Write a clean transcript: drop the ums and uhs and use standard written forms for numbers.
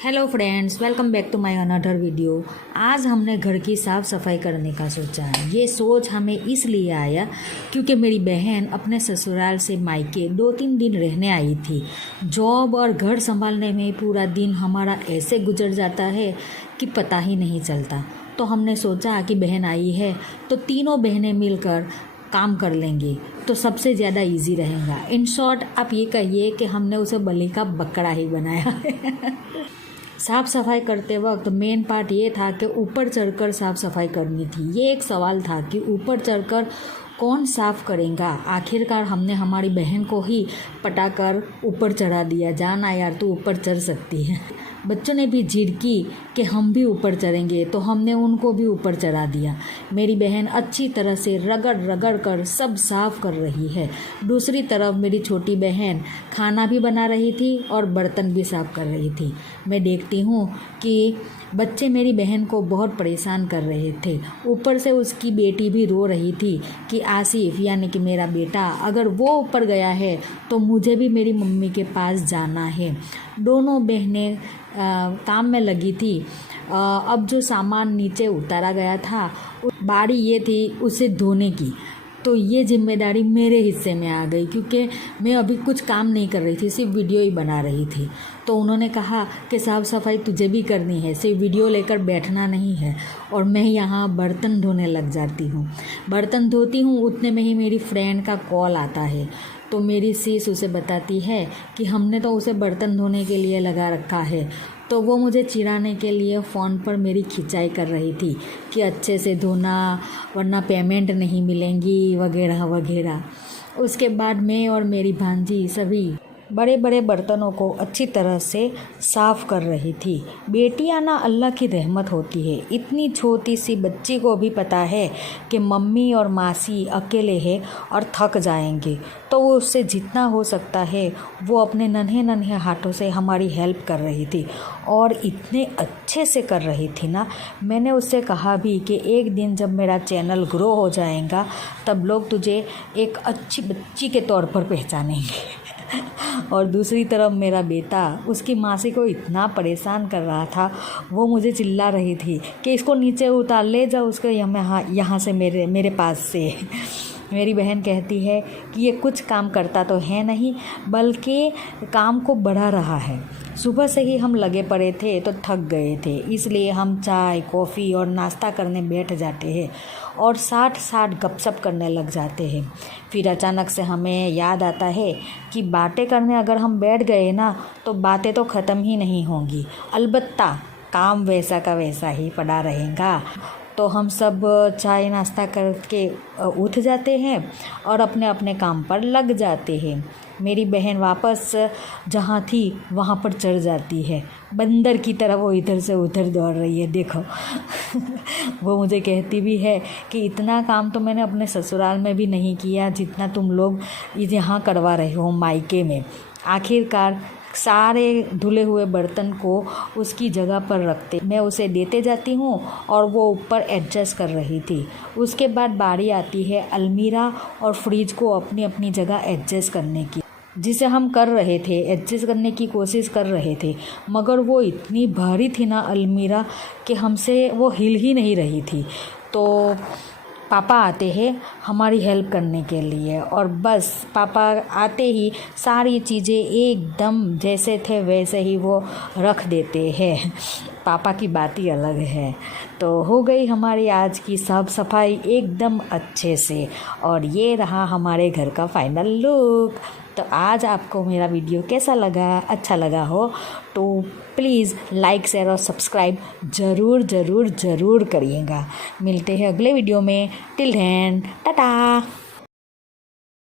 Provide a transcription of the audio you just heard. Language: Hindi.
Hello friends, welcome back to my another video. आज हमने घर की साफ़ सफाई करने का सोचा है। ये सोच हमें इसलिए आया क्योंकि मेरी बहन अपने ससुराल से मायके 2-3 दिन रहने आई थी। जॉब और घर संभालने में पूरा दिन हमारा ऐसे गुजर जाता है कि पता ही नहीं चलता। तो हमने सोचा कि बहन आई है तो तीनों बहनें मिलकर काम कर लेंगे तो सबसे ज़्यादा इजी रहेगा। इन शॉर्ट आप ये कहिए कि हमने उसे बलि का बकरा ही बनाया है। साफ़ सफाई करते वक्त मेन पार्ट ये था कि ऊपर चढ़कर साफ़ सफाई करनी थी। ये एक सवाल था कि ऊपर चढ़कर कौन साफ़ करेगा। आखिरकार हमने हमारी बहन को ही पटाकर ऊपर चढ़ा दिया। जाना यार, तू ऊपर चढ़ सकती है। बच्चों ने भी जिद की कि हम भी ऊपर चढ़ेंगे तो हमने उनको भी ऊपर चढ़ा दिया। मेरी बहन अच्छी तरह से रगड़ रगड़ कर सब साफ़ कर रही है। दूसरी तरफ मेरी छोटी बहन खाना भी बना रही थी और बर्तन भी साफ़ कर रही थी। मैं देखती हूँ कि बच्चे मेरी बहन को बहुत परेशान कर रहे थे। ऊपर से उसकी बेटी भी रो रही थी कि आसिफ यानी कि मेरा बेटा अगर वो ऊपर गया है तो मुझे भी मेरी मम्मी के पास जाना है। दोनों बहनें काम में लगी थी। अब जो सामान नीचे उतारा गया था, बारी ये थी उसे धोने की। तो ये जिम्मेदारी मेरे हिस्से में आ गई क्योंकि मैं अभी कुछ काम नहीं कर रही थी, सिर्फ वीडियो ही बना रही थी। तो उन्होंने कहा कि साफ़ सफाई तुझे भी करनी है, सिर्फ वीडियो लेकर बैठना नहीं है। और मैं यहाँ बर्तन धोने लग जाती हूँ। बर्तन धोती हूँ उतने में ही मेरी फ्रेंड का कॉल आता है। तो मेरी सीस उसे बताती है कि हमने तो उसे बर्तन धोने के लिए लगा रखा है। तो वो मुझे चिढ़ाने के लिए फ़ोन पर मेरी खिंचाई कर रही थी कि अच्छे से धोना वरना पेमेंट नहीं मिलेंगी वगैरह वगैरह। उसके बाद मैं और मेरी भांजी सभी बड़े बड़े बर्तनों को अच्छी तरह से साफ़ कर रही थी। बेटियां ना अल्लाह की रहमत होती है। इतनी छोटी सी बच्ची को भी पता है कि मम्मी और मासी अकेले हैं और थक जाएंगे, तो वो उससे जितना हो सकता है वो अपने नन्हे नन्हे हाथों से हमारी हेल्प कर रही थी और इतने अच्छे से कर रही थी ना। मैंने उससे कहा भी कि एक दिन जब मेरा चैनल ग्रो हो जाएगा तब लोग तुझे एक अच्छी बच्ची के तौर पर पहचानेंगे। और दूसरी तरफ मेरा बेटा उसकी मासी को इतना परेशान कर रहा था। वो मुझे चिल्ला रही थी कि इसको नीचे उतार ले जाओ उसके यहाँ से मेरे पास से। मेरी बहन कहती है कि ये कुछ काम करता तो है नहीं बल्कि काम को बढ़ा रहा है। सुबह से ही हम लगे पड़े थे तो थक गए थे, इसलिए हम चाय कॉफ़ी और नाश्ता करने बैठ जाते हैं और साथ गपशप करने लग जाते हैं। फिर अचानक से हमें याद आता है कि बातें करने अगर हम बैठ गए ना तो बातें तो ख़त्म ही नहीं होंगी, अलबत्ता काम वैसा का वैसा ही पड़ा रहेगा। तो हम सब चाय नाश्ता करके उठ जाते हैं और अपने अपने काम पर लग जाते हैं। मेरी बहन वापस जहाँ थी वहाँ पर चढ़ जाती है। बंदर की तरह वो इधर से उधर दौड़ रही है, देखो। वो मुझे कहती भी है कि इतना काम तो मैंने अपने ससुराल में भी नहीं किया जितना तुम लोग यहाँ करवा रहे हो मायके में। आखिरकार सारे धुले हुए बर्तन को उसकी जगह पर रखते मैं उसे देते जाती हूँ और वो ऊपर एडजस्ट कर रही थी। उसके बाद बारी आती है अलमीरा और फ्रिज को अपनी अपनी जगह एडजस्ट करने की, जिसे हम कर रहे थे, एडजस्ट करने की कोशिश कर रहे थे। मगर वो इतनी भारी थी ना अलमीरा कि हमसे वो हिल ही नहीं रही थी। तो पापा आते हैं हमारी हेल्प करने के लिए और बस पापा आते ही सारी चीज़ें एकदम जैसे थे वैसे ही वो रख देते हैं। पापा की बात ही अलग है। तो हो गई हमारी आज की साफ सफाई एकदम अच्छे से और ये रहा हमारे घर का फाइनल लुक। तो आज आपको मेरा वीडियो कैसा लगा, अच्छा लगा हो तो प्लीज़ लाइक शेयर और सब्सक्राइब ज़रूर करिएगा। मिलते हैं अगले वीडियो में। Till then Tata.